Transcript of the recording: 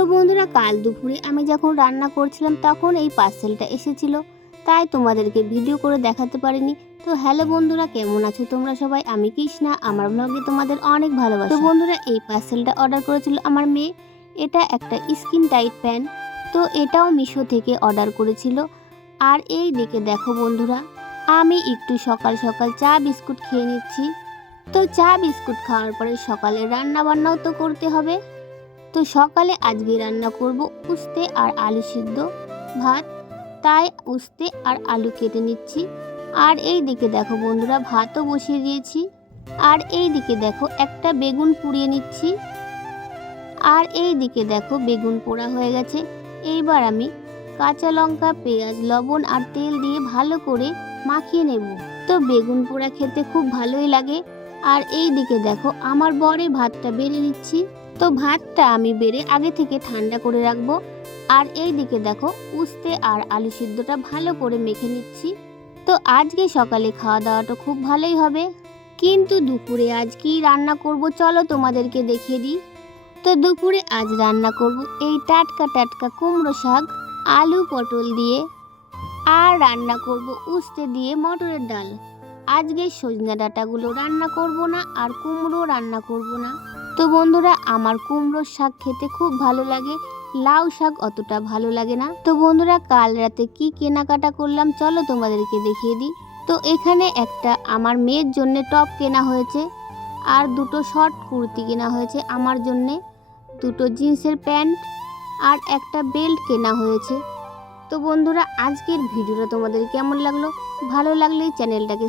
তো বন্ধুরা, কাল দুপুরে আমি যখন রান্না করছিলাম তখন এই পার্সেলটা এসেছিল, তাই তোমাদেরকে ভিডিও করে দেখাতে পারিনি। তো হ্যালো বন্ধুরা, কেমন আছো তোমরা সবাই? আমি কৃষ্ণা, আমার ব্লগে তোমাদের অনেক ভালোবাসা। তো বন্ধুরা, এই পার্সেলটা অর্ডার করেছিল আমার মেয়ে। এটা একটা স্কিন টাইট প্যান্ট। তো এটাও মিশো থেকে অর্ডার করেছিল। আর এই দিকে দেখো বন্ধুরা, আমি একটু সকাল সকাল চা বিস্কুট খেয়ে নিচ্ছি। তো চা বিস্কুট খাওয়ার পরে সকালে রান্না বান্নাও তো করতে হবে। তো সকালে আজকে রান্না করব উস্তে আর আলু সিদ্ধ ভাত, তাই উস্তে আর আলু কেটে নিচ্ছি। আর এই দিকে দেখো বন্ধুরা, ভাতও বসিয়ে দিয়েছি। আর এই দিকে দেখো একটা বেগুন পুড়িয়ে নিচ্ছি। আর এই দিকে দেখো বেগুন পোড়া হয়ে গেছে। এইবার আমি কাঁচা লঙ্কা, পেঁয়াজ, লবণ আর তেল দিয়ে ভালো করে মাখিয়ে নেব। তো বেগুন পোড়া খেতে খুব ভালোই লাগে। আর এই দিকে দেখো আমার বরে ভাতটা বেড়ে নিচ্ছি। তো ভাতটা আমি বেড়ে আগে থেকে ঠান্ডা করে রাখবো। আর এই দিকে দেখো উস্তে আর আলু সিদ্ধটা ভালো করে মেখে নিচ্ছি। তো আজকে সকালে খাওয়া দাওয়াটা খুব ভালোই হবে। কিন্তু দুপুরে আজ কি রান্না করব চলো তোমাদেরকে দেখিয়ে দিই। তো দুপুরে আজ রান্না করব এই টাটকা টাটকা কুমড়ো শাক, আলু পটল দিয়ে। আর রান্না করব উস্তে দিয়ে মটরের ডাল। আজকে সজনা ডাঁটাগুলো রান্না করব না, আর কুমড়ো রান্না করব না। তো বন্ধুরা, আমার কুমড়োর শাক খেতে খুব ভালো লাগে, লাউ শাক অতটা ভালো লাগে না। তো বন্ধুরা, কাল রাতে কি কেনাকাটা করলাম চলো তোমাদেরকে দেখিয়ে দিই। তো এখানে একটা আমার মেয়ের জন্য টপ কেনা হয়েছে, আর দুটো শর্ট কুর্তি কেনা হয়েছে আমার জন্যে, দুটো জিন্সের প্যান্ট আর একটা বেল্ট কেনা হয়েছে। তো বন্ধুরা, আজকের ভিডিওটা তোমাদের কেমন লাগলো? ভালো লাগলে চ্যানেলটাকে